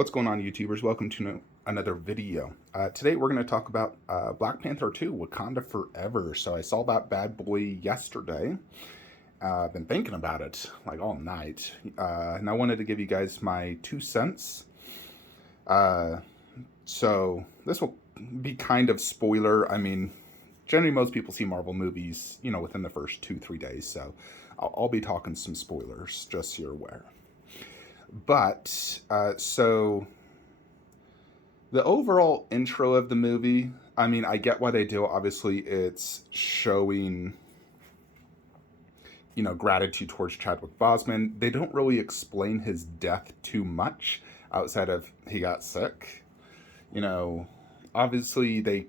What's going on, YouTubers? Welcome to another video. Today we're going to talk about Black Panther 2, Wakanda Forever. So I saw that bad boy yesterday. I've been thinking about it like all night. And I wanted to give you guys my 2 cents. So this will be kind of spoiler. I mean, generally most people see Marvel movies, within the first 2-3 days. So I'll be talking some spoilers, just so you're aware. But, so the overall intro of the movie, I mean, I get why they do it. Obviously, it's showing, gratitude towards Chadwick Boseman. They don't really explain his death too much outside of he got sick. Obviously, they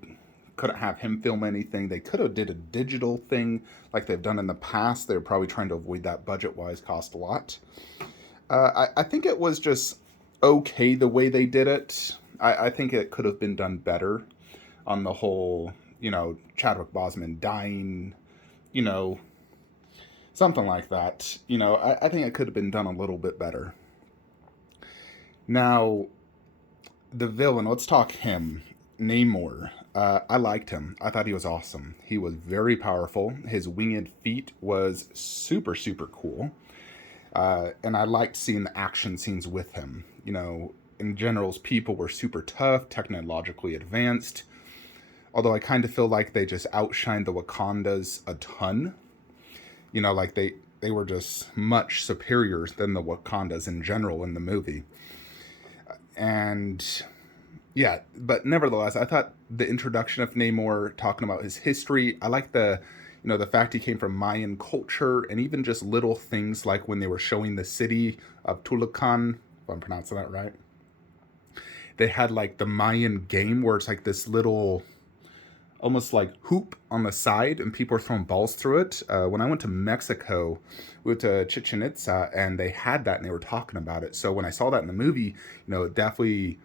couldn't have him film anything. They could have did a digital thing like they've done in the past. They were probably trying to avoid that budget-wise, cost a lot. I think it was just okay the way they did it. I think it could have been done better on the whole, Chadwick Boseman dying, something like that. I think it could have been done a little bit better. Now, the villain, let's talk him, Namor. I liked him. I thought he was awesome. He was very powerful. His winged feet was super, super cool. And I liked seeing the action scenes with him. In general, his people were super tough, technologically advanced. Although I kind of feel like they just outshined the Wakandas a ton. Like they were just much superior than the Wakandas in general in the movie. And yeah, but nevertheless, I thought the introduction of Namor, talking about his history, I like the fact he came from Mayan culture, and even just little things like when they were showing the city of Tulacan, if I'm pronouncing that right, they had like the Mayan game where it's like this little, almost like hoop on the side, and people are throwing balls through it. When I went to Mexico, we went to Chichen Itza, and they had that, and they were talking about it. So when I saw that in the movie, it definitely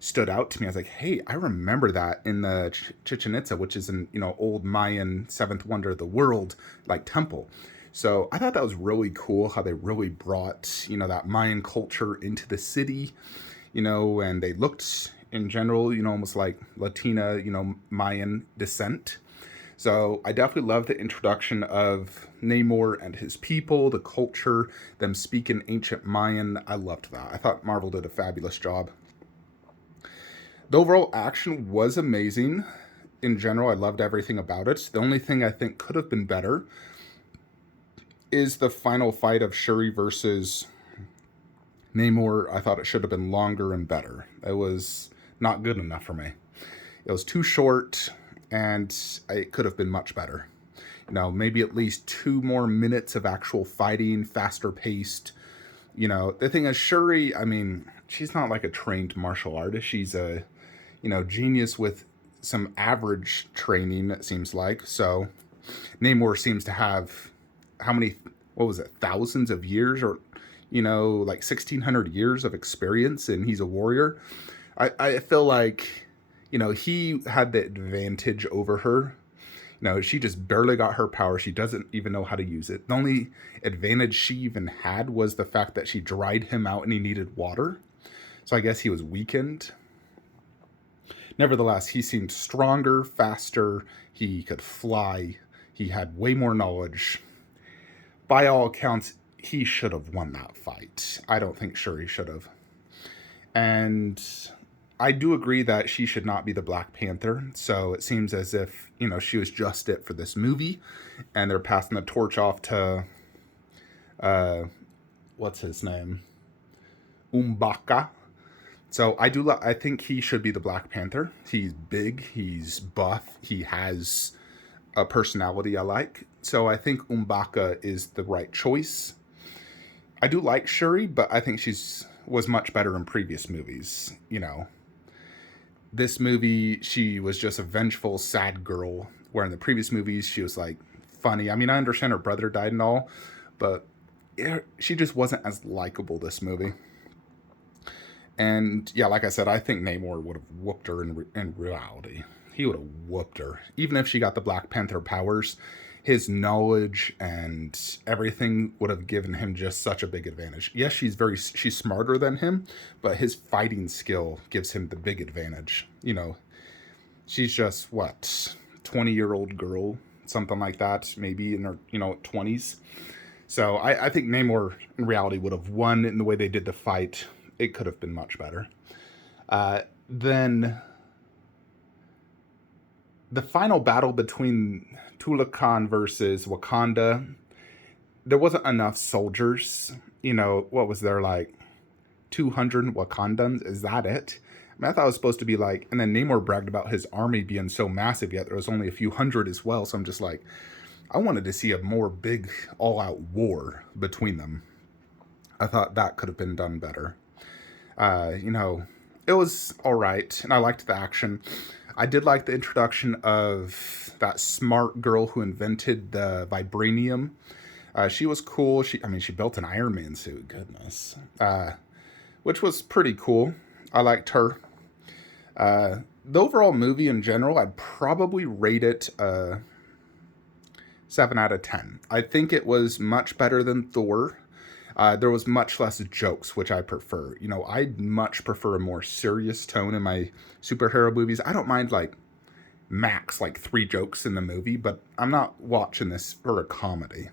stood out to me. I was like, hey, I remember that in the Chichen Itza, which is an old Mayan seventh wonder of the world like temple. So I thought that was really cool how they really brought that Mayan culture into the city, and they looked in general almost like Latina Mayan descent. So I definitely love the introduction of Namor and his people, the culture, them speaking ancient Mayan. I loved that. I thought Marvel did a fabulous job. The overall action was amazing. In general, I loved everything about it. The only thing I think could have been better is the final fight of Shuri versus Namor. I thought it should have been longer and better. It was not good enough for me. It was too short, and it could have been much better. Maybe at least 2 more minutes of actual fighting, faster paced. The thing is, Shuri, I mean, she's not like a trained martial artist. She's a genius with some average training, it seems like. So Namor seems to have, how many, what was it, thousands of years, or, like 1,600 years of experience, and he's a warrior. I feel like, he had the advantage over her. She just barely got her power. She doesn't even know how to use it. The only advantage she even had was the fact that she dried him out and he needed water. So I guess he was weakened. Nevertheless, he seemed stronger, faster, he could fly, he had way more knowledge. By all accounts, he should have won that fight. I don't think Shuri should have. And I do agree that she should not be the Black Panther, so it seems as if, she was just it for this movie, and they're passing the torch off to, what's his name? M'Baka. So I think he should be the Black Panther. He's big, he's buff, he has a personality I like. So I think M'Baka is the right choice. I do like Shuri, but I think was much better in previous movies. This movie, she was just a vengeful, sad girl, where in the previous movies, she was like funny. I mean, I understand her brother died and all, but she just wasn't as likable this movie. And yeah, like I said, I think Namor would have whooped her in reality. He would have whooped her. Even if she got the Black Panther powers, his knowledge and everything would have given him just such a big advantage. Yes, she's smarter than him, but his fighting skill gives him the big advantage. She's just what, 20-year-old girl, something like that, maybe in her 20s. So I think Namor in reality would have won in the way they did the fight. It could have been much better. Then the final battle between Tulakan versus Wakanda, there wasn't enough soldiers. What was there, like 200 Wakandans? Is that it? I mean, I thought it was supposed to be like, and then Namor bragged about his army being so massive, yet there was only a few hundred as well. So I'm just like, I wanted to see a more big all-out war between them. I thought that could have been done better. It was all right, and I liked the action. I did like the introduction of that smart girl who invented the vibranium. She was cool. She built an Iron Man suit. Goodness, which was pretty cool. I liked her. The overall movie in general, I'd probably rate it 7 out of 10. I think it was much better than Thor. There was much less jokes, which I prefer. I much prefer a more serious tone in my superhero movies. I don't mind max 3 jokes in the movie, but I'm not watching this for a comedy.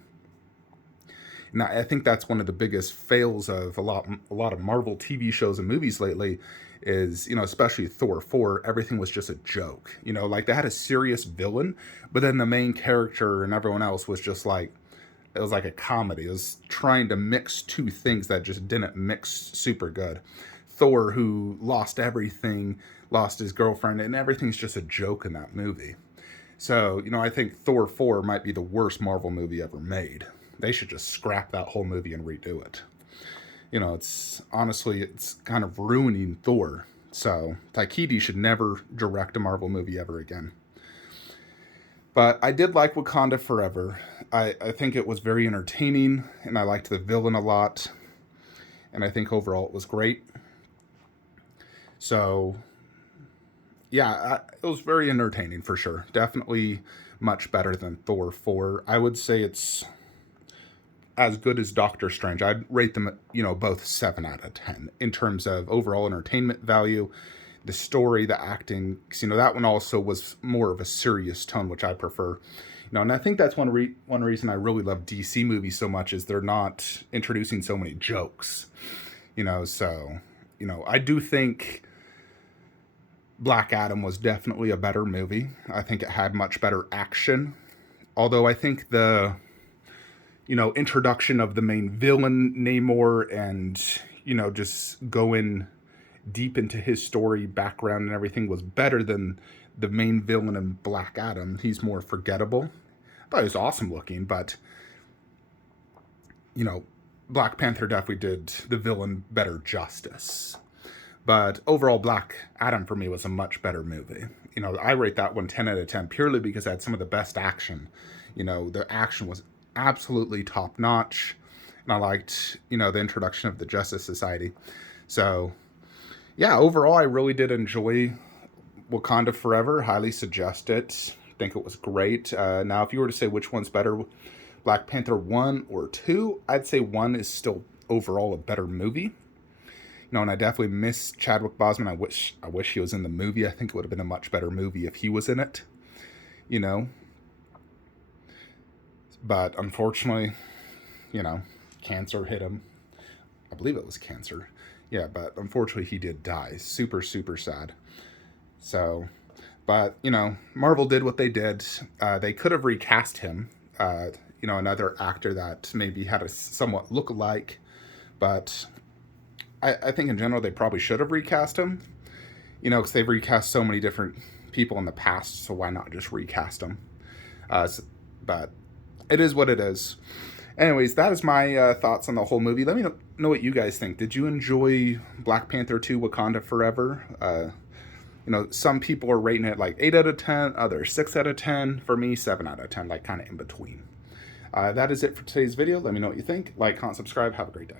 And I think that's one of the biggest fails of a lot of Marvel TV shows and movies lately is, especially Thor 4, everything was just a joke. They had a serious villain, but then the main character and everyone else was just it was like a comedy. It was trying to mix two things that just didn't mix super good. Thor, who lost everything, lost his girlfriend, and everything's just a joke in that movie. So, I think Thor 4 might be the worst Marvel movie ever made. They should just scrap that whole movie and redo it. It's kind of ruining Thor. So, Taiki should never direct a Marvel movie ever again. But I did like Wakanda Forever. I think it was very entertaining, and I liked the villain a lot. And I think overall it was great. So, yeah, it was very entertaining for sure. Definitely much better than Thor 4. I would say it's as good as Doctor Strange. I'd rate them, both 7 out of 10 in terms of overall entertainment value, the story, the acting. That one also was more of a serious tone, which I prefer. And I think that's one reason I really love DC movies so much is they're not introducing so many jokes. So, I do think Black Adam was definitely a better movie. I think it had much better action. Although I think the introduction of the main villain, Namor, and, just going deep into his story, background, and everything was better than the main villain in Black Adam. He's more forgettable. I thought he was awesome looking, but, Black Panther definitely did the villain better justice. But overall, Black Adam for me was a much better movie. I rate that one 10 out of 10 purely because it had some of the best action. The action was absolutely top notch, and I liked the introduction of the Justice Society. So yeah, overall I really did enjoy Wakanda Forever. Highly suggest it. Think it was great. Now if you were to say which one's better, Black Panther 1 or 2, I'd say 1 is still overall a better movie. And I definitely miss Chadwick Boseman. I wish he was in the movie. I think it would have been a much better movie if he was in it. But unfortunately, cancer hit him. I believe it was cancer. Yeah, but unfortunately he did die. Super, super sad. So, but, Marvel did what they did. They could have recast him. Another actor that maybe had a somewhat look-alike. But I think in general they probably should have recast him. Because they've recast so many different people in the past, so why not just recast him? But it is what it is. Anyways, that is my thoughts on the whole movie. Let me know what you guys think. Did you enjoy Black Panther 2 Wakanda Forever? Some people are rating it 8 out of 10, others 6 out of 10. For me, 7 out of 10, kind of in between. That is it for today's video. Let me know what you think. Like, comment, subscribe. Have a great day.